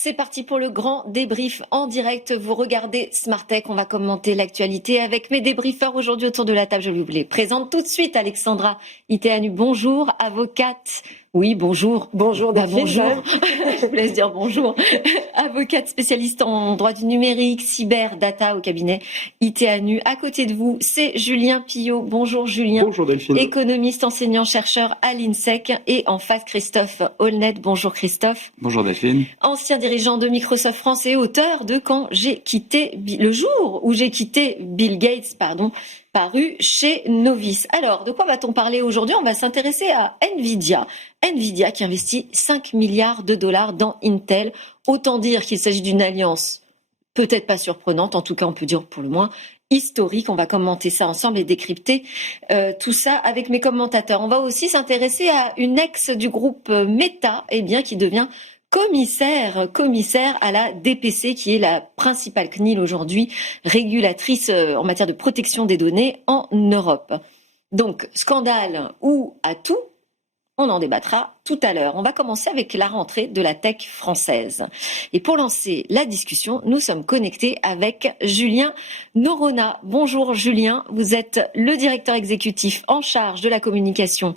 C'est parti pour le grand débrief en direct. Vous regardez Smart Tech. On va commenter l'actualité avec mes débriefeurs aujourd'hui autour de la table. Je vous les présente tout de suite. Alexandra Iteanu, bonjour. Avocate. Oui, bonjour. Bonjour Delphine. Bonjour. Je vous laisse dire bonjour. Avocate spécialiste en droit du numérique, cyber, data au cabinet Iteanu. À côté de vous, c'est Julien Pillot. Bonjour Julien. Bonjour Delphine. Économiste, enseignant-chercheur à l'INSEC. Et en face, Christophe Holnet. Bonjour Christophe. Bonjour Delphine. Ancien dirigeant de Microsoft France et auteur de le jour où j'ai quitté Bill Gates, paru chez Novice. Alors, de quoi va-t-on parler aujourd'hui ? On va s'intéresser à Nvidia. Nvidia qui investit 5 milliards de dollars dans Intel. Autant dire qu'il s'agit d'une alliance peut-être pas surprenante, en tout cas on peut dire pour le moins historique. On va commenter ça ensemble et décrypter tout ça avec mes commentateurs. On va aussi s'intéresser à une ex du groupe Meta, qui devient commissaire à la DPC, qui est la principale CNIL aujourd'hui, régulatrice en matière de protection des données en Europe. Donc, scandale ou atout, on en débattra tout à l'heure. On va commencer avec la rentrée de la tech française. Et pour lancer la discussion, nous sommes connectés avec Julien Noronha. Bonjour Julien, vous êtes le directeur exécutif en charge de la communication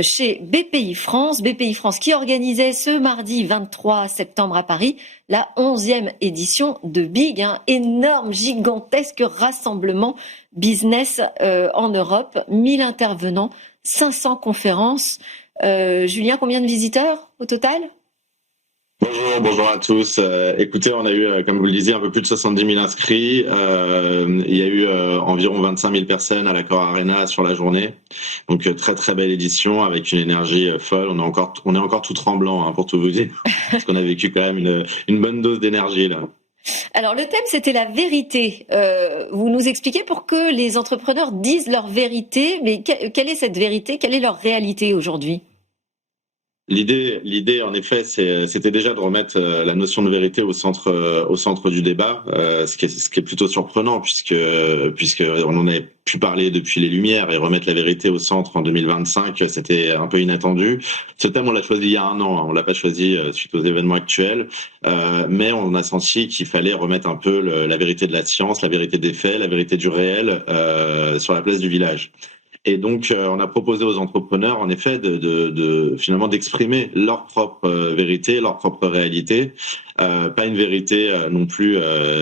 chez BPI France. BPI France qui organisait ce mardi 23 septembre à Paris la 11e édition de Big, un énorme, gigantesque rassemblement business en Europe. 1000 intervenants, 500 conférences. Julien, combien de visiteurs au total ? Bonjour à tous. Écoutez, on a eu, comme vous le disiez, un peu plus de 70 000 inscrits. Il y a eu environ 25 000 personnes à l'Accor Arena sur la journée. Donc très très belle édition avec une énergie folle. On est encore tout tremblant, pour tout vous dire, parce qu'on a vécu quand même une bonne dose d'énergie là. Alors le thème c'était la vérité. Vous nous expliquez pour que les entrepreneurs disent leur vérité, mais quelle est cette vérité ? Quelle est leur réalité aujourd'hui ? L'idée, en effet, c'était déjà de remettre la notion de vérité au centre du débat, ce qui est plutôt surprenant puisque on en avait pu parler depuis les Lumières, et remettre la vérité au centre en 2025, c'était un peu inattendu. Ce thème, on l'a choisi il y a un an, on l'a pas choisi suite aux événements actuels, mais on a senti qu'il fallait remettre un peu la vérité de la science, la vérité des faits, la vérité du réel sur la place du village. Et donc, on a proposé aux entrepreneurs, en effet, de finalement d'exprimer leur propre vérité, leur propre réalité. Pas une vérité non plus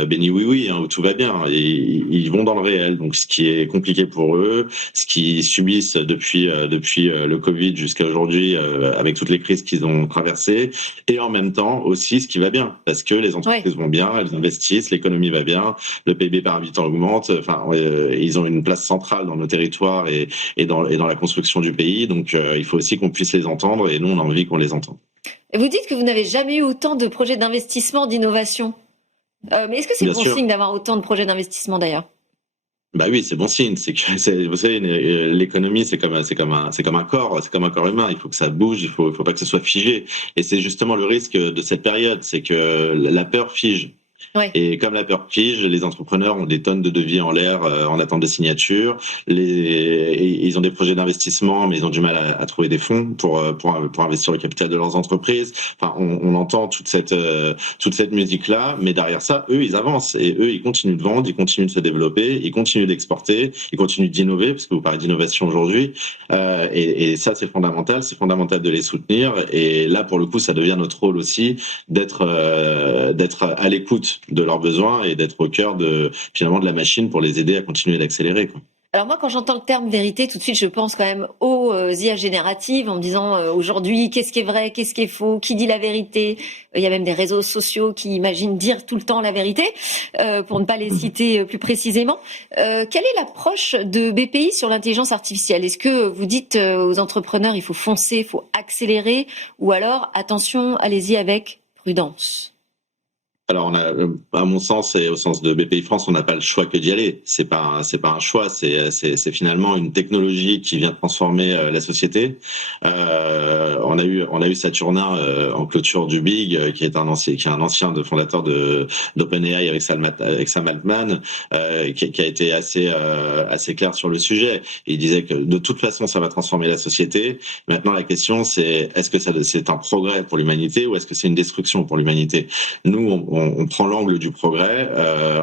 béni oui, où tout va bien. Ils vont dans le réel, donc ce qui est compliqué pour eux, ce qu'ils subissent depuis le Covid jusqu'à aujourd'hui, avec toutes les crises qu'ils ont traversées, et en même temps aussi ce qui va bien, parce que les entreprises vont bien, elles investissent, l'économie va bien, le PIB par habitant augmente. Enfin, ils ont une place centrale dans nos territoires et dans la construction du pays. Donc, il faut aussi qu'on puisse les entendre, et nous, on a envie qu'on les entende. Vous dites que vous n'avez jamais eu autant de projets d'investissement, d'innovation. Mais est-ce que c'est bon signe d'avoir autant de projets d'investissement d'ailleurs ? Bah oui, c'est bon signe. Vous savez, l'économie, c'est comme un corps humain. Il faut que ça bouge, il faut pas que ce soit figé. Et c'est justement le risque de cette période, c'est que la peur fige. Ouais. Et comme la peur fige, les entrepreneurs ont des tonnes de devis en l'air en attente de signature. Ils ont des projets d'investissement, mais ils ont du mal à trouver des fonds pour investir le capital de leurs entreprises. Enfin, on entend toute cette musique-là, mais derrière ça, eux, ils avancent, et eux, ils continuent de vendre, ils continuent de se développer, ils continuent d'exporter, ils continuent d'innover, parce que vous parlez d'innovation aujourd'hui. Et ça, c'est fondamental de les soutenir. Et là, pour le coup, ça devient notre rôle aussi d'être à l'écoute de leurs besoins et d'être au cœur finalement de la machine pour les aider à continuer d'accélérer, quoi. Alors moi, quand j'entends le terme vérité, tout de suite, je pense quand même aux IA génératives en me disant aujourd'hui, qu'est-ce qui est vrai, qu'est-ce qui est faux, qui dit la vérité. Il y a même des réseaux sociaux qui imaginent dire tout le temps la vérité, pour ne pas les citer plus précisément. Quelle est l'approche de BPI sur l'intelligence artificielle ? Est-ce que vous dites aux entrepreneurs, il faut foncer, il faut accélérer, ou alors, attention, allez-y avec prudence ? Alors, à mon sens et au sens de BPI France, on n'a pas le choix que d'y aller. C'est pas un choix. C'est finalement une technologie qui vient transformer la société. On a eu Saturnin en clôture du Big, qui est un ancien fondateur d'OpenAI avec Sam Altman, qui a été assez clair sur le sujet. Il disait que de toute façon, ça va transformer la société. Maintenant, la question, c'est est-ce que c'est un progrès pour l'humanité ou est-ce que c'est une destruction pour l'humanité? Nous, on prend l'angle du progrès.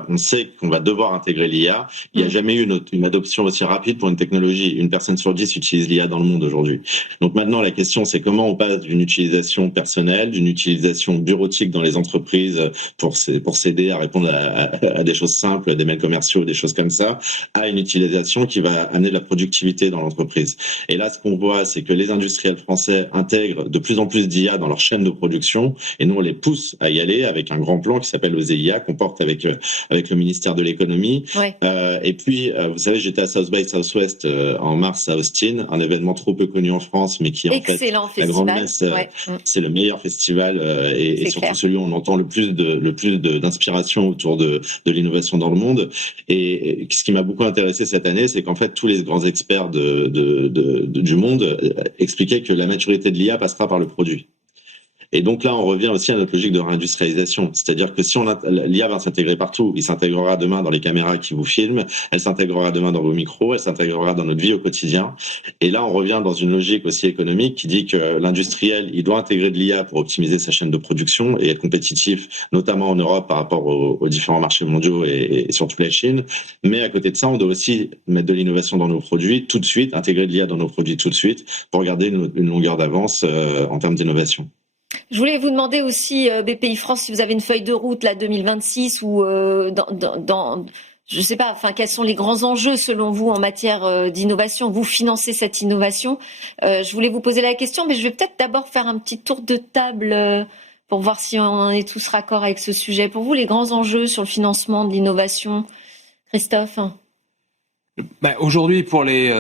On sait qu'on va devoir intégrer l'IA. Il n'y a jamais eu une adoption aussi rapide pour une technologie. Une personne sur 10 utilise l'IA dans le monde aujourd'hui. Donc maintenant, la question, c'est comment on passe d'une utilisation personnelle, d'une utilisation bureautique dans les entreprises pour s'aider à répondre à des choses simples, des mails commerciaux, des choses comme ça, à une utilisation qui va amener de la productivité dans l'entreprise. Et là, ce qu'on voit, c'est que les industriels français intègrent de plus en plus d'IA dans leur chaîne de production, et nous, on les pousse à y aller avec un grand plan qui s'appelle OSEIA, qu'on porte avec le ministère de l'économie. Ouais. Et puis, vous savez, j'étais à South by Southwest en mars à Austin, un événement trop peu connu en France, mais qui est excellent en fait festival. La Grande Messe, c'est le meilleur festival et surtout celui où on entend le plus d'inspiration autour de l'innovation dans le monde. Et ce qui m'a beaucoup intéressé cette année, c'est qu'en fait, tous les grands experts du monde expliquaient que la maturité de l'IA passera par le produit. Et donc là, on revient aussi à notre logique de réindustrialisation. C'est-à-dire que si l'IA va s'intégrer partout, il s'intégrera demain dans les caméras qui vous filment, elle s'intégrera demain dans vos micros, elle s'intégrera dans notre vie au quotidien. Et là, on revient dans une logique aussi économique qui dit que l'industriel, il doit intégrer de l'IA pour optimiser sa chaîne de production et être compétitif, notamment en Europe par rapport aux différents marchés mondiaux et surtout la Chine. Mais à côté de ça, on doit aussi mettre de l'innovation dans nos produits tout de suite, intégrer de l'IA dans nos produits tout de suite pour garder une longueur d'avance en termes d'innovation. Je voulais vous demander aussi, BPI France, si vous avez une feuille de route là 2026 ou je sais pas, enfin quels sont les grands enjeux selon vous en matière d'innovation? Vous financez cette innovation. Je voulais vous poser la question, mais je vais peut-être d'abord faire un petit tour de table pour voir si on est tous raccord avec ce sujet. Pour vous, les grands enjeux sur le financement de l'innovation, Christophe? Aujourd'hui, pour les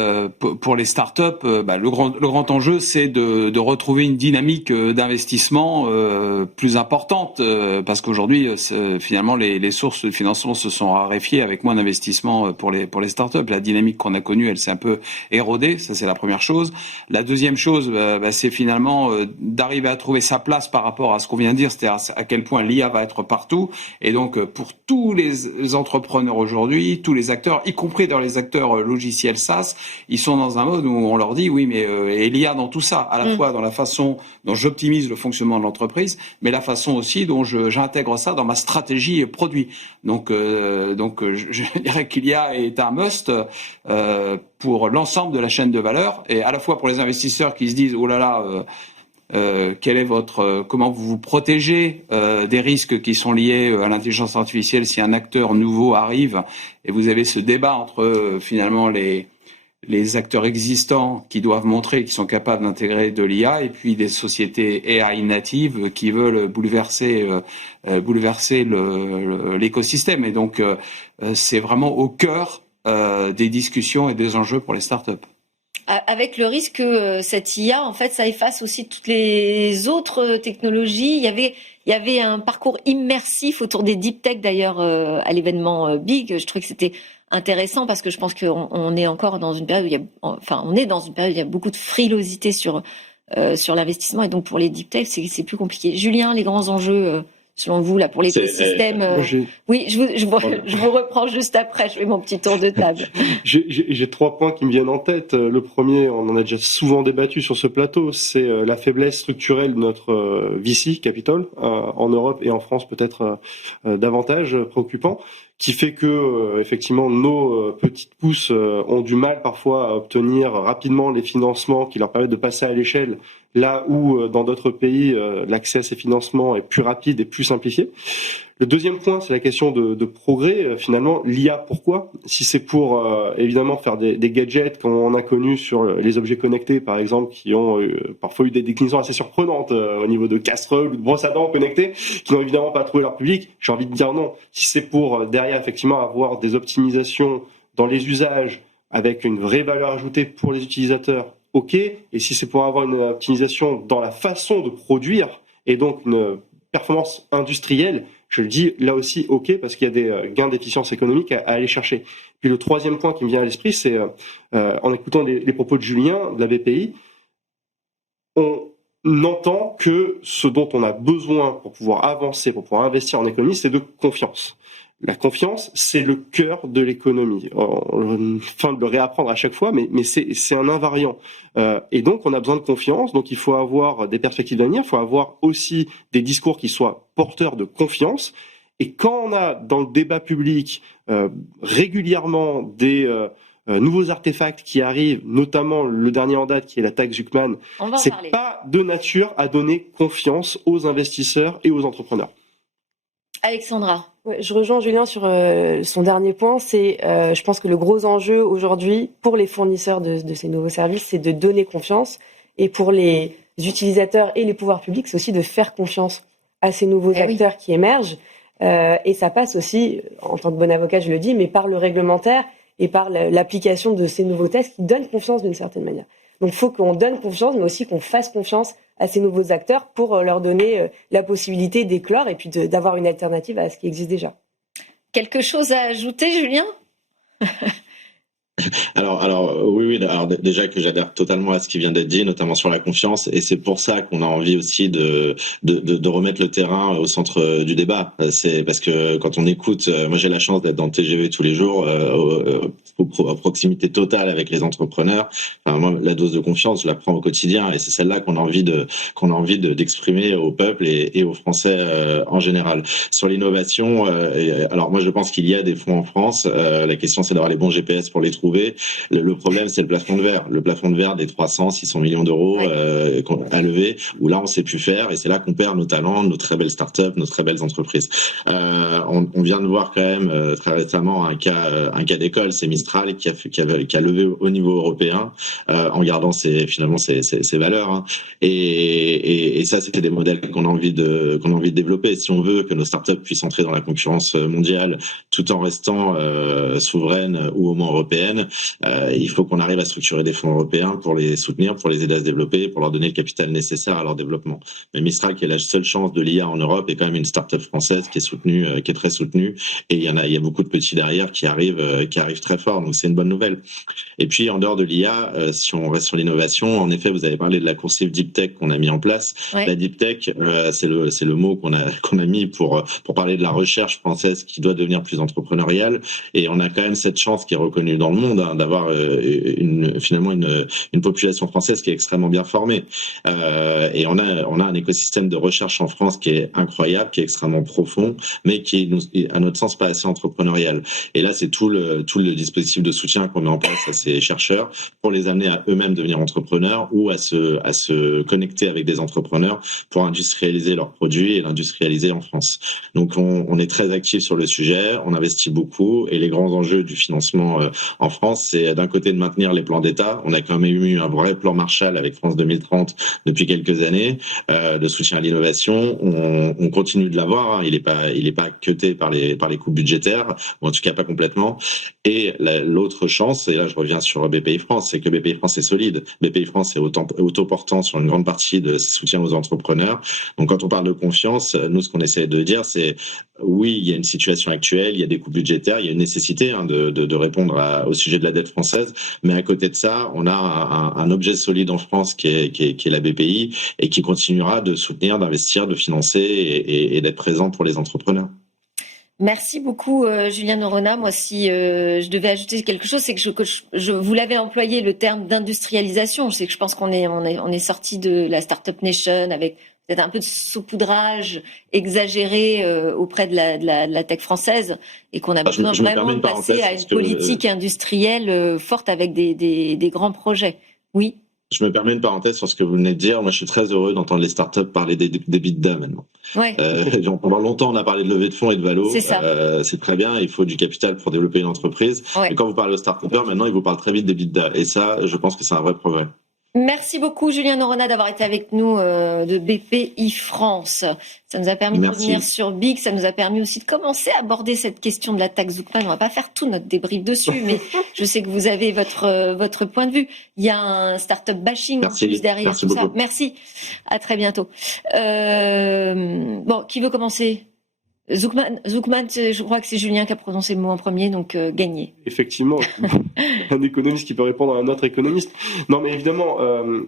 startups, le grand enjeu, c'est de retrouver une dynamique d'investissement plus importante, parce qu'aujourd'hui, finalement, les sources de financement se sont raréfiées avec moins d'investissement pour les startups. La dynamique qu'on a connue, elle s'est un peu érodée. Ça, c'est la première chose. La deuxième chose, c'est finalement d'arriver à trouver sa place par rapport à ce qu'on vient de dire, c'est-à-dire à quel point l'IA va être partout. Et donc, pour tous les entrepreneurs aujourd'hui, tous les acteurs, y compris dans les acteurs logiciels SaaS, ils sont dans un mode où on leur dit oui, mais et l'IA dans tout ça, à la fois dans la façon dont j'optimise le fonctionnement de l'entreprise, mais la façon aussi dont j'intègre ça dans ma stratégie produit. Donc je dirais qu'il est un must pour l'ensemble de la chaîne de valeur, et à la fois pour les investisseurs qui se disent oh là là, comment vous vous protégez des risques qui sont liés à l'intelligence artificielle si un acteur nouveau arrive, et vous avez ce débat entre finalement les acteurs existants qui doivent montrer qu'ils sont capables d'intégrer de l'IA, et puis des sociétés AI natives qui veulent bouleverser l'écosystème. Et donc c'est vraiment au cœur des discussions et des enjeux pour les startups. Avec le risque que cette IA, en fait, ça efface aussi toutes les autres technologies. Il y avait un parcours immersif autour des deep tech, d'ailleurs, à l'événement Big. Je trouvais que c'était intéressant parce que je pense qu'on est encore dans une période où il y a beaucoup de frilosité sur l'investissement, et donc pour les deep tech, c'est plus compliqué. Julien, les grands enjeux selon vous, là, pour l'écosystème? Oui, je vous reprends juste après, je fais mon petit tour de table. J'ai 3 points qui me viennent en tête. Le premier, on en a déjà souvent débattu sur ce plateau, c'est la faiblesse structurelle de notre VC Capital, en Europe et en France peut-être davantage préoccupant, qui fait que effectivement nos petites pousses ont du mal parfois à obtenir rapidement les financements qui leur permettent de passer à l'échelle, là où dans d'autres pays l'accès à ces financements est plus rapide et plus simplifié. Le deuxième point, c'est la question de progrès. Finalement, l'IA, pourquoi? Si c'est pour évidemment faire des gadgets qu'on a connus sur les objets connectés, par exemple, qui ont parfois eu des déclinaisons assez surprenantes au niveau de casseroles ou de brosses à dents connectées, qui n'ont évidemment pas trouvé leur public, j'ai envie de dire non. Si c'est pour derrière effectivement avoir des optimisations dans les usages avec une vraie valeur ajoutée pour les utilisateurs, ok. Et si c'est pour avoir une optimisation dans la façon de produire et donc une performance industrielle, je le dis là aussi, ok, parce qu'il y a des gains d'efficience économique à aller chercher. Puis le troisième point qui me vient à l'esprit, c'est en écoutant les propos de Julien de la BPI, on entend que ce dont on a besoin pour pouvoir avancer, pour pouvoir investir en économie, c'est de confiance. La confiance, c'est le cœur de l'économie. Enfin, de le réapprendre à chaque fois, mais c'est un invariant. Et donc, on a besoin de confiance. Donc, il faut avoir des perspectives d'avenir. Il faut avoir aussi des discours qui soient porteurs de confiance. Et quand on a dans le débat public régulièrement des nouveaux artefacts qui arrivent, notamment le dernier en date qui est la taxe Zuckman, c'est pas de nature à donner confiance aux investisseurs et aux entrepreneurs. Alexandra. Ouais, je rejoins Julien sur son dernier point. Je pense que le gros enjeu aujourd'hui pour les fournisseurs de ces nouveaux services, c'est de donner confiance. Et pour les utilisateurs et les pouvoirs publics, c'est aussi de faire confiance à ces nouveaux acteurs qui émergent. Et ça passe aussi, en tant que bon avocat, je le dis, mais par le réglementaire et par l'application de ces nouveaux tests qui donnent confiance d'une certaine manière. Donc il faut qu'on donne confiance, mais aussi qu'on fasse confiance à ces nouveaux acteurs pour leur donner la possibilité d'éclore et puis d'avoir une alternative à ce qui existe déjà. Quelque chose à ajouter, Julien ? Alors oui, alors déjà que j'adhère totalement à ce qui vient d'être dit, notamment sur la confiance, et c'est pour ça qu'on a envie aussi de remettre le terrain au centre du débat. C'est parce que quand on écoute, moi j'ai la chance d'être dans le TGV tous les jours, à proximité totale avec les entrepreneurs. Enfin, moi, la dose de confiance, je la prends au quotidien, et c'est celle-là qu'on a envie d'exprimer au peuple et aux Français en général. Sur l'innovation, alors moi je pense qu'il y a des fonds en France. La question c'est d'avoir les bons GPS pour les trouver. Le problème, c'est le plafond de verre. Le plafond de verre des 600 millions d'euros à lever, où là, on sait plus faire, et c'est là qu'on perd nos talents, nos très belles startups, nos très belles entreprises. On vient de voir quand même très récemment un cas d'école, c'est Mistral qui a levé au niveau européen en gardant ses valeurs. Hein. Et ça, c'était des modèles qu'on a envie de développer. Si on veut que nos startups puissent entrer dans la concurrence mondiale, tout en restant souveraines ou au moins européennes. Il faut qu'on arrive à structurer des fonds européens pour les soutenir, pour les aider à se développer, pour leur donner le capital nécessaire à leur développement. Mais Mistral, qui est la seule chance de l'IA en Europe, est quand même une start-up française qui est très soutenue, et il y a beaucoup de petits derrière qui arrivent très fort. Donc c'est une bonne nouvelle. Et puis en dehors de l'IA, si on reste sur l'innovation, en effet, vous avez parlé de la coursive Deep Tech qu'on a mis en place. Ouais. La Deep Tech, c'est le mot qu'on a mis pour parler de la recherche française qui doit devenir plus entrepreneuriale. Et on a quand même cette chance qui est reconnue dans le monde, hein, d'avoir finalement une population française qui est extrêmement bien formée. Et on a un écosystème de recherche en France qui est incroyable, qui est extrêmement profond, mais qui est, à notre sens, pas assez entrepreneurial. Et là, c'est tout le dispositif de soutien qu'on met en place à ces chercheurs pour les amener à eux-mêmes devenir entrepreneurs ou à se connecter avec des entrepreneurs pour industrialiser leurs produits et l'industrialiser en France. Donc, on est très actifs sur le sujet, on investit beaucoup, et les grands enjeux du financement en France, c'est d'un côté de maintenir les plans d'État. On a quand même eu un vrai plan Marshall avec France 2030 depuis quelques années, de soutien à l'innovation. On continue de l'avoir, hein. Il est pas cuté par les coupes budgétaires, ou en tout cas pas complètement. Et l'autre chance, et là je reviens sur BPI France, c'est que BPI France est solide. BPI France est autoportant sur une grande partie de ses soutiens aux entrepreneurs. Donc quand on parle de confiance, nous ce qu'on essaie de dire, c'est oui, il y a une situation actuelle, il y a des coupes budgétaires, il y a une nécessité de répondre au sujet de la dette française, mais à côté de ça, on a un objet solide en France qui est la BPI, et qui continuera de soutenir, d'investir, de financer et d'être présent pour les entrepreneurs. Merci beaucoup, Julien Noronha. Moi, si je devais ajouter quelque chose, c'est que je vous l'avez employé le terme d'industrialisation. C'est que je pense qu'on est sorti de la Startup Nation avec peut-être un peu de saupoudrage exagéré auprès de la tech française, et qu'on a besoin vraiment de passer à une politique industrielle forte avec des grands projets. Oui. Je me permets une parenthèse sur ce que vous venez de dire. Moi, je suis très heureux d'entendre les startups parler des EBITDA maintenant. Ouais. Pendant longtemps, on a parlé de levée de fonds et de valo. C'est ça. C'est très bien. Il faut du capital pour développer une entreprise. Ouais. Et quand vous parlez aux startupeurs, maintenant, ils vous parlent très vite d'EBITDA. Et ça, je pense que c'est un vrai progrès. Merci beaucoup, Julien Noronha, d'avoir été avec nous de BPI France. Ça nous a permis de revenir sur BIC. Ça nous a permis aussi de commencer à aborder cette question de la taxe Zuckman. On va pas faire tout notre débrief dessus, mais je sais que vous avez votre point de vue. Il y a un startup bashing en plus derrière. Merci beaucoup. Ça. Merci. À très bientôt. Bon, qui veut commencer? Zoukman, je crois que c'est Julien qui a prononcé le mot en premier, donc gagné. Effectivement, un économiste qui peut répondre à un autre économiste. Non, mais évidemment,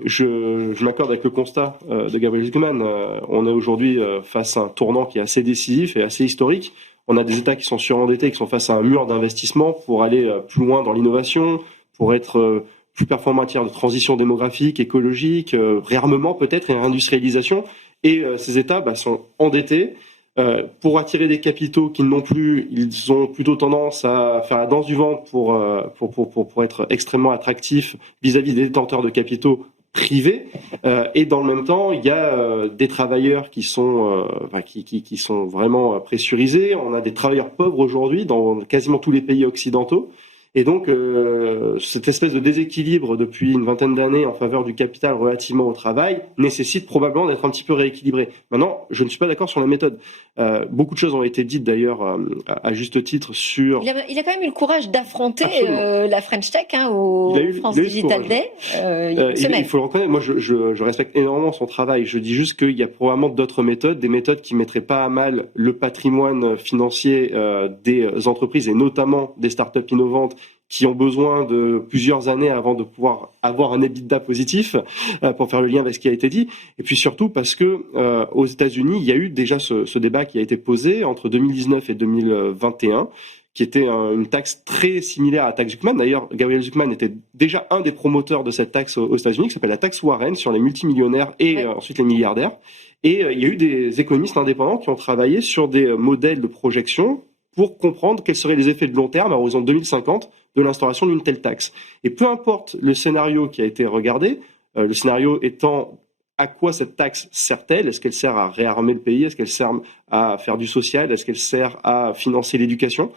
je m'accorde avec le constat de Gabriel Zucman. On est aujourd'hui face à un tournant qui est assez décisif et assez historique. On a des États qui sont surendettés, qui sont face à un mur d'investissement pour aller plus loin dans l'innovation, pour être plus performants en matière de transition démographique, écologique, réarmement peut-être et réindustrialisation. Et ces États sont endettés. Pour attirer des capitaux qu'ils n'ont plus, ils ont plutôt tendance à faire la danse du ventre pour être extrêmement attractifs vis-à-vis des détenteurs de capitaux privés. Et dans le même temps, il y a des travailleurs qui sont vraiment pressurisés. On a des travailleurs pauvres aujourd'hui dans quasiment tous les pays occidentaux. Et donc, cette espèce de déséquilibre depuis une vingtaine d'années en faveur du capital relativement au travail nécessite probablement d'être un petit peu rééquilibré. Maintenant, je ne suis pas d'accord sur la méthode. Beaucoup de choses ont été dites d'ailleurs à juste titre sur... Il a quand même eu le courage d'affronter la French Tech au France Digital Day. Il faut le reconnaître. Moi, je respecte énormément son travail. Je dis juste qu'il y a probablement d'autres méthodes, des méthodes qui ne mettraient pas à mal le patrimoine financier des entreprises et notamment des startups innovantes qui ont besoin de plusieurs années avant de pouvoir avoir un EBITDA positif, pour faire le lien avec ce qui a été dit. Et puis surtout parce que aux États-Unis, il y a eu déjà ce débat qui a été posé entre 2019 et 2021, qui était une taxe très similaire à la taxe Zucman. D'ailleurs, Gabriel Zucman était déjà un des promoteurs de cette taxe aux États-Unis, qui s'appelle la taxe Warren, sur les multimillionnaires et ensuite les milliardaires. Et il y a eu des économistes indépendants qui ont travaillé sur des modèles de projection pour comprendre quels seraient les effets de long terme à horizon 2050 de l'instauration d'une telle taxe. Et peu importe le scénario qui a été regardé, le scénario étant à quoi cette taxe sert-elle ? Est-ce qu'elle sert à réarmer le pays ? Est-ce qu'elle sert à faire du social ? Est-ce qu'elle sert à financer l'éducation ?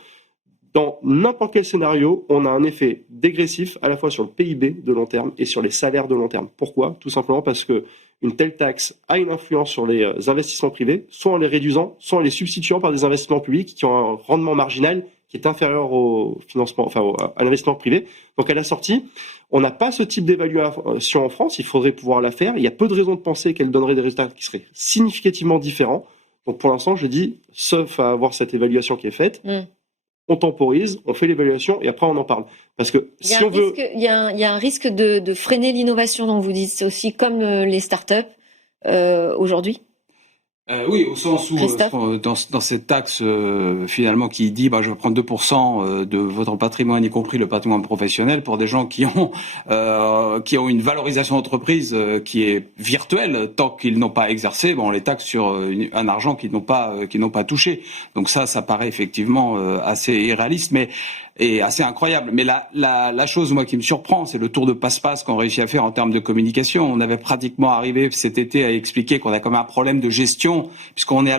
Dans n'importe quel scénario, on a un effet dégressif à la fois sur le PIB de long terme et sur les salaires de long terme. Pourquoi ? Tout simplement parce que une telle taxe a une influence sur les investissements privés, soit en les réduisant, soit en les substituant par des investissements publics qui ont un rendement marginal qui est inférieur au financement, à l'investissement privé. Donc à la sortie, on n'a pas ce type d'évaluation en France. Il faudrait pouvoir la faire. Il y a peu de raisons de penser qu'elle donnerait des résultats qui seraient significativement différents. Donc pour l'instant, je dis, sauf à avoir cette évaluation qui est faite, on temporise, on fait l'évaluation et après on en parle. Parce que il y a un risque de freiner l'innovation dont vous dites aussi, comme les startups aujourd'hui. Oui, au sens où dans cette taxe finalement qui dit je vais prendre 2% de votre patrimoine, y compris le patrimoine professionnel, pour des gens qui ont une valorisation d'entreprise qui est virtuelle tant qu'ils n'ont pas exercé, on les taxe sur un argent qu'ils n'ont pas touché. Donc ça paraît effectivement assez irréaliste, et assez incroyable. Mais la chose, moi, qui me surprend, c'est le tour de passe-passe qu'on réussit à faire en termes de communication. On avait pratiquement arrivé cet été à expliquer qu'on a quand même un problème de gestion, puisqu'on est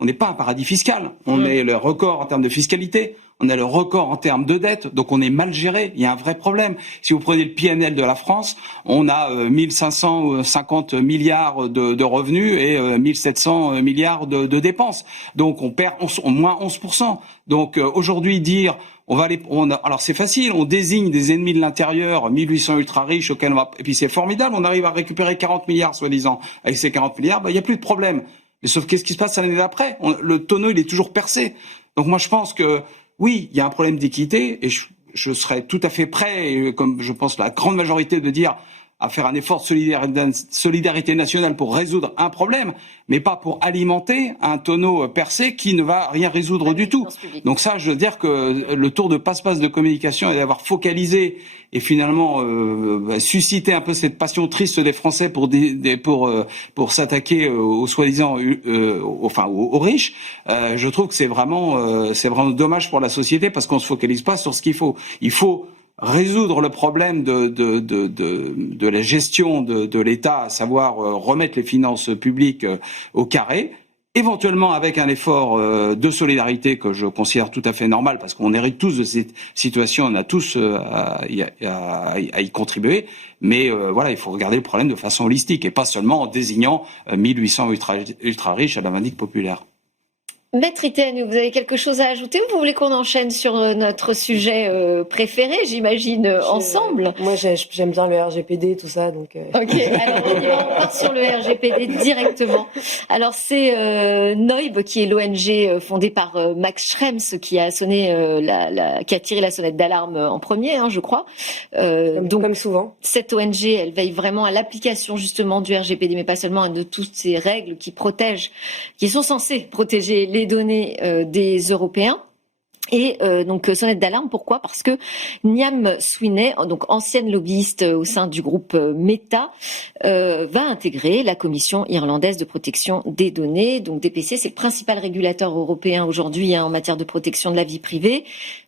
on n'est pas un paradis fiscal. On est le record en termes de fiscalité. On a le record en termes de dette. Donc on est mal géré. Il y a un vrai problème. Si vous prenez le PNL de la France, on a 1550 milliards de revenus et 1700 milliards de dépenses. Donc on perd moins 11%. Donc aujourd'hui dire alors c'est facile, on désigne des ennemis de l'intérieur, 1800 ultra riches auxquels et puis c'est formidable, on arrive à récupérer 40 milliards soi-disant. Avec ces 40 milliards, il n'y a plus de problème. Mais sauf qu'est-ce qui se passe l'année d'après ? Le tonneau, il est toujours percé. Donc moi je pense que oui, il y a un problème d'équité et je serais tout à fait prêt, comme je pense la grande majorité, de dire à faire un effort de solidarité nationale pour résoudre un problème, mais pas pour alimenter un tonneau percé qui ne va rien résoudre du tout. Donc ça, je veux dire que le tour de passe-passe de communication et d'avoir focalisé et finalement suscité un peu cette passion triste des Français pour s'attaquer aux soi-disant aux riches, je trouve que c'est vraiment dommage pour la société parce qu'on se focalise pas sur ce qu'il faut. Il faut résoudre le problème de la gestion de l'État, à savoir remettre les finances publiques au carré, éventuellement avec un effort de solidarité que je considère tout à fait normal, parce qu'on hérite tous de cette situation, on a tous à y contribuer, mais il faut regarder le problème de façon holistique, et pas seulement en désignant 1800 ultra riches à la vindicte populaire. Maître Iten, vous avez quelque chose à ajouter ou vous voulez qu'on enchaîne sur notre sujet préféré, j'imagine, ensemble? Moi, j'aime bien le RGPD, tout ça, donc. Ok, alors on y va, on part sur le RGPD directement. Alors c'est Noib, qui est l'ONG fondée par Max Schrems, qui a sonné qui a tiré la sonnette d'alarme en premier, je crois. Comme souvent. Cette ONG, elle veille vraiment à l'application justement du RGPD, mais pas seulement, de toutes ces règles qui sont censées protéger les données des Européens. Et donc sonnette d'alarme, pourquoi ? Parce que Niam Sweeney, donc ancienne lobbyiste au sein du groupe Meta, va intégrer la Commission irlandaise de protection des données. Donc DPC, c'est le principal régulateur européen aujourd'hui en matière de protection de la vie privée.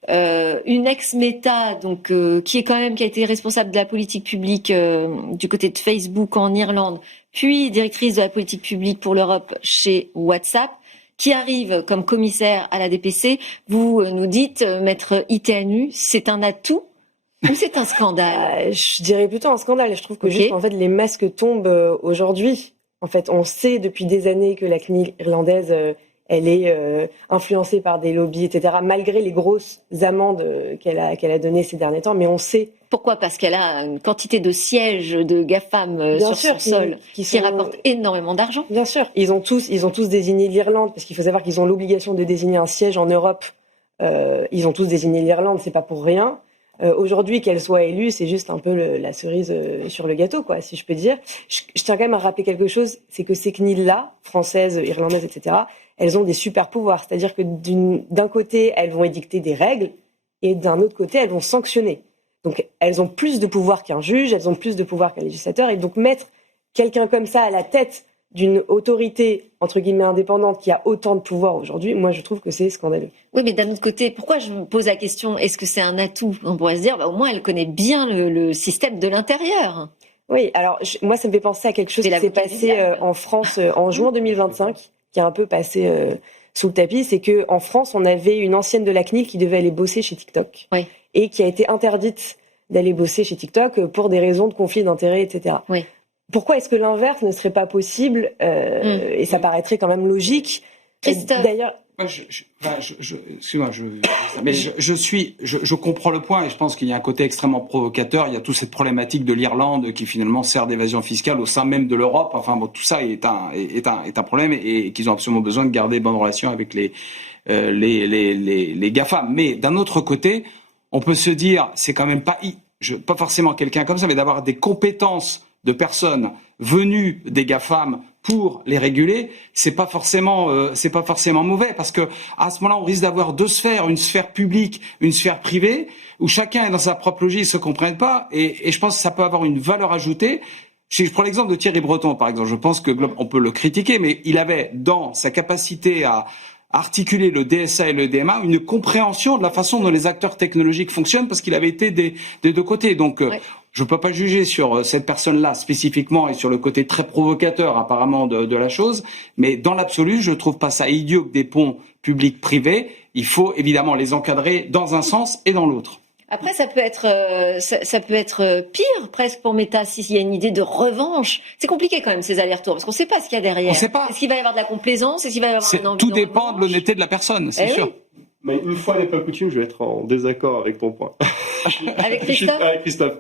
Une ex-Meta, donc qui a été responsable de la politique publique du côté de Facebook en Irlande, puis directrice de la politique publique pour l'Europe chez WhatsApp, qui arrive comme commissaire à la DPC. Vous nous dites, maître ITNU, c'est un atout ou c'est un scandale ? Je dirais plutôt un scandale. Je trouve que juste, en fait, les masques tombent aujourd'hui. En fait, on sait depuis des années que la CNIL irlandaise, elle est influencée par des lobbies, etc., malgré les grosses amendes qu'elle a données ces derniers temps. Mais on sait. Pourquoi ? Parce qu'elle a une quantité de sièges de GAFAM sur son sol qui rapportent énormément d'argent. Bien sûr. Ils ont tous désigné l'Irlande, parce qu'il faut savoir qu'ils ont l'obligation de désigner un siège en Europe. Ils ont tous désigné l'Irlande, c'est pas pour rien. Aujourd'hui, qu'elle soit élue, c'est juste un peu la cerise sur le gâteau, quoi, si je peux dire. Je tiens quand même à rappeler quelque chose, c'est que ces CNIL-là, françaises, irlandaises, etc., elles ont des super pouvoirs. C'est-à-dire que d'un côté, elles vont édicter des règles, et d'un autre côté, elles vont sanctionner. Donc, elles ont plus de pouvoir qu'un juge, elles ont plus de pouvoir qu'un législateur, et donc mettre quelqu'un comme ça à la tête d'une autorité, entre guillemets, indépendante qui a autant de pouvoir aujourd'hui, moi, je trouve que c'est scandaleux. Oui, mais d'un autre côté, pourquoi je me pose la question, est-ce que c'est un atout ? On pourrait se dire, au moins, elle connaît bien le système de l'intérieur. Oui, alors, moi, ça me fait penser à quelque chose qui s'est passé en France en juin 2025, qui a un peu passé sous le tapis. C'est qu'en France, on avait une ancienne de la CNIL qui devait aller bosser chez TikTok. Oui. Et qui a été interdite d'aller bosser chez TikTok pour des raisons de conflit d'intérêts, etc. Oui. Pourquoi est-ce que l'inverse ne serait pas possible et ça paraîtrait quand même logique. Christophe. D'ailleurs, excuse-moi, je comprends le point et je pense qu'il y a un côté extrêmement provocateur. Il y a toute cette problématique de l'Irlande qui finalement sert d'évasion fiscale au sein même de l'Europe. Enfin bon, tout ça est un problème et qu'ils ont absolument besoin de garder bonnes relations avec les GAFAM. Mais d'un autre côté, on peut se dire, c'est quand même pas forcément quelqu'un comme ça, mais d'avoir des compétences de personnes venues des GAFAM pour les réguler, c'est pas forcément mauvais, parce que à ce moment-là, on risque d'avoir deux sphères, une sphère publique, une sphère privée, où chacun est dans sa propre logique, ils se comprennent pas, et je pense que ça peut avoir une valeur ajoutée. Je prends l'exemple de Thierry Breton, par exemple. Je pense que on peut le critiquer, mais il avait dans sa capacité à articuler le DSA et le DMA une compréhension de la façon dont les acteurs technologiques fonctionnent, parce qu'il avait été des deux côtés. Donc, je ne peux pas juger sur cette personne-là spécifiquement et sur le côté très provocateur apparemment de la chose, mais dans l'absolu, je ne trouve pas ça idiot que des ponts publics-privés. Il faut évidemment les encadrer dans un sens et dans l'autre. Après, ça peut être pire presque pour Meta s'il y a une idée de revanche. C'est compliqué quand même ces allers-retours parce qu'on ne sait pas ce qu'il y a derrière. On sait pas. Est-ce qu'il va y avoir de la complaisance ? Est-ce qu'il va y avoir une envie Tout dépend de l'honnêteté de la personne, c'est sûr. Oui. Mais une fois n'est pas coutume, je vais être en désaccord avec ton point. Avec Christophe ? Avec Christophe.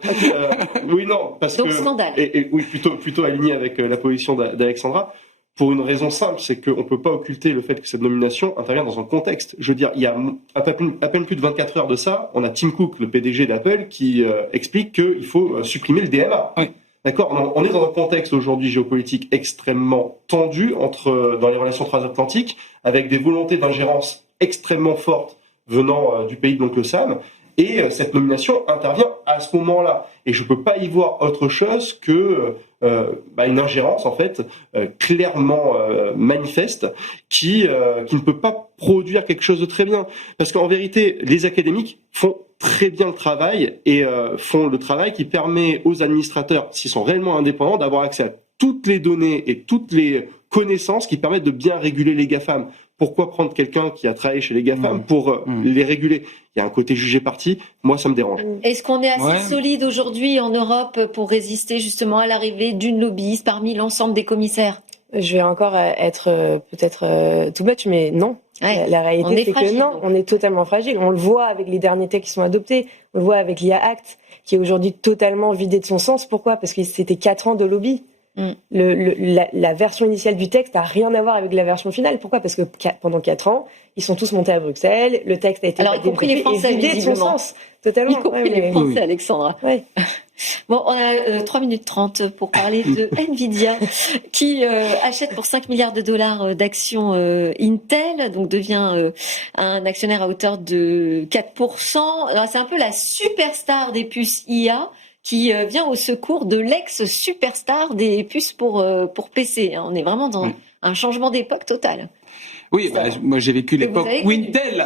Oui, non, parce donc, que scandale. Et oui, plutôt aligné avec la position d'Alexandra. Pour une raison simple, c'est qu'on ne peut pas occulter le fait que cette nomination intervient dans un contexte. Je veux dire, il y a à peine plus de 24 heures de ça, on a Tim Cook, le PDG d'Apple, qui explique qu'il faut supprimer le DMA. Oui. D'accord, on est dans un contexte aujourd'hui géopolitique extrêmement tendu dans les relations transatlantiques, avec des volontés d'ingérence extrêmement fortes venant du pays de l'oncle Sam. Et cette nomination intervient à ce moment-là. Et je ne peux pas y voir autre chose que une ingérence, en fait, clairement manifeste, qui ne peut pas produire quelque chose de très bien. Parce qu'en vérité, les académiques font très bien le travail et font le travail qui permet aux administrateurs, s'ils sont réellement indépendants, d'avoir accès à toutes les données et toutes les connaissances qui permettent de bien réguler les GAFAM. Pourquoi prendre quelqu'un qui a travaillé chez les GAFAM pour les réguler ? Il y a un côté jugé parti. Moi, ça me dérange. Est-ce qu'on est assez solide aujourd'hui en Europe pour résister justement à l'arrivée d'une lobbyiste parmi l'ensemble des commissaires ? Je vais encore être peut-être too much, mais non. Ouais. La réalité, c'est fragile, que non, donc. on est totalement fragile. On le voit avec les derniers textes qui sont adoptés. On le voit avec l'IA Act, qui est aujourd'hui totalement vidé de son sens. Pourquoi ? Parce que c'était 4 ans de lobby. La version initiale du texte n'a rien à voir avec la version finale. Pourquoi ? Parce que pendant 4 ans, ils sont tous montés à Bruxelles. Le texte a été Alors, y compris les Français, vidé de son visiblement. sens. Totalement. Y compris les Français, Alexandra. Ouais. Bon, on a 3 minutes 30 pour parler de Nvidia qui achète pour 5 milliards de dollars d'actions Intel, donc devient un actionnaire à hauteur de 4%. Alors, c'est un peu la superstar des puces IA qui vient au secours de l'ex-superstar des puces pour PC. On est vraiment dans un changement d'époque total. Oui, moi j'ai vécu l'époque où Intel,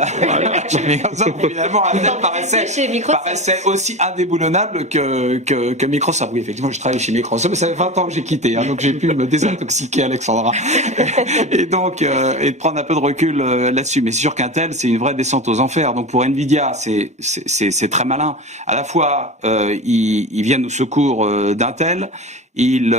évidemment, Intel paraissait aussi indéboulonnable que Microsoft. Oui, effectivement, je travaille chez Microsoft, mais ça fait 20 ans que j'ai quitté, donc j'ai pu me désintoxiquer, Alexandra, et donc et de prendre un peu de recul là-dessus. Mais c'est sûr qu'Intel, c'est une vraie descente aux enfers. Donc pour Nvidia, c'est très malin. À la fois, ils viennent au secours d'Intel, ils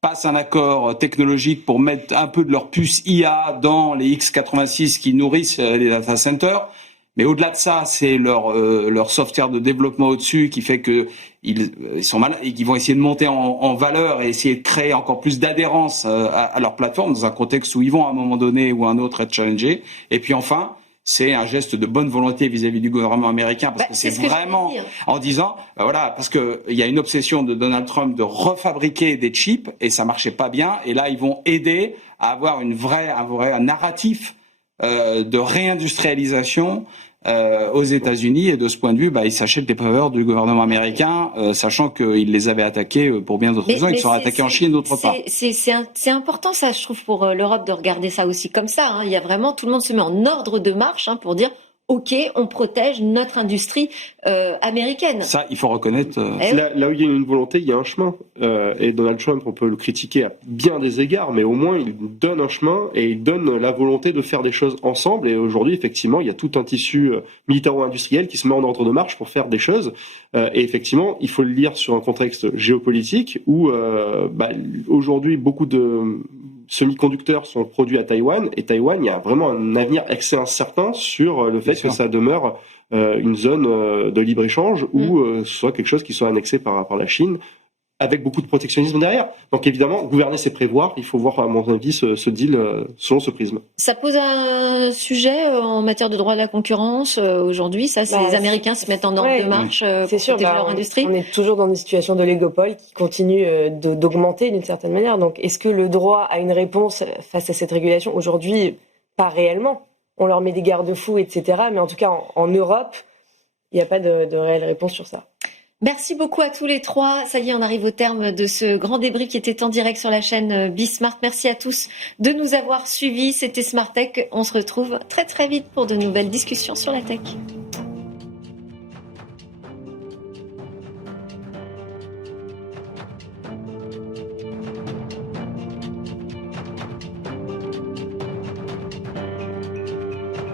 passent un accord technologique pour mettre un peu de leur puce IA dans les x86 qui nourrissent les data centers. Mais au-delà de ça, c'est leur software de développement au-dessus qui fait que ils sont malins et qui vont essayer de monter en valeur et essayer de créer encore plus d'adhérence à leur plateforme dans un contexte où ils vont à un moment donné ou à un autre être challengés. Et puis enfin, c'est un geste de bonne volonté vis-à-vis du gouvernement américain parce que c'est vraiment en disant voilà, parce que il y a une obsession de Donald Trump de refabriquer des chips et ça marchait pas bien, et là ils vont aider à avoir un vrai narratif de réindustrialisation aux États-Unis, et de ce point de vue, ils s'achètent des faveurs du gouvernement américain, sachant qu'ils les avaient attaqués pour bien d'autres raisons, ils sont attaqués en Chine d'autre part. C'est important, ça, je trouve, pour l'Europe de regarder ça aussi comme ça. Il y a vraiment, tout le monde se met en ordre de marche pour dire OK, on protège notre industrie américaine. Ça, il faut reconnaître. Là où il y a une volonté, il y a un chemin. Et Donald Trump, on peut le critiquer à bien des égards, mais au moins il donne un chemin et il donne la volonté de faire des choses ensemble. Et aujourd'hui, effectivement, il y a tout un tissu militaro-industriel qui se met en ordre de marche pour faire des choses. Et effectivement, il faut le lire sur un contexte géopolitique où aujourd'hui, beaucoup de semi-conducteurs sont produits à Taïwan, et Taïwan, il y a vraiment un avenir assez incertain sur le fait que ça demeure une zone de libre-échange ou ce soit quelque chose qui soit annexé par la Chine, avec beaucoup de protectionnisme derrière. Donc évidemment, gouverner, c'est prévoir. Il faut voir, à mon avis, ce deal selon ce prisme. Ça pose un sujet en matière de droit de la concurrence aujourd'hui. Ça, les Américains se mettent en ordre de marche pour protéger leur industrie. On est toujours dans une situation d'oligopole qui continue d'augmenter d'une certaine manière. Donc, est-ce que le droit a une réponse face à cette régulation ? Aujourd'hui, pas réellement. On leur met des garde-fous, etc. Mais en tout cas, en Europe, il n'y a pas de réelle réponse sur ça. Merci beaucoup à tous les trois. Ça y est, on arrive au terme de ce grand débrief qui était en direct sur la chaîne Bismart. Merci à tous de nous avoir suivis. C'était Smart Tech. On se retrouve très très vite pour de nouvelles discussions sur la tech.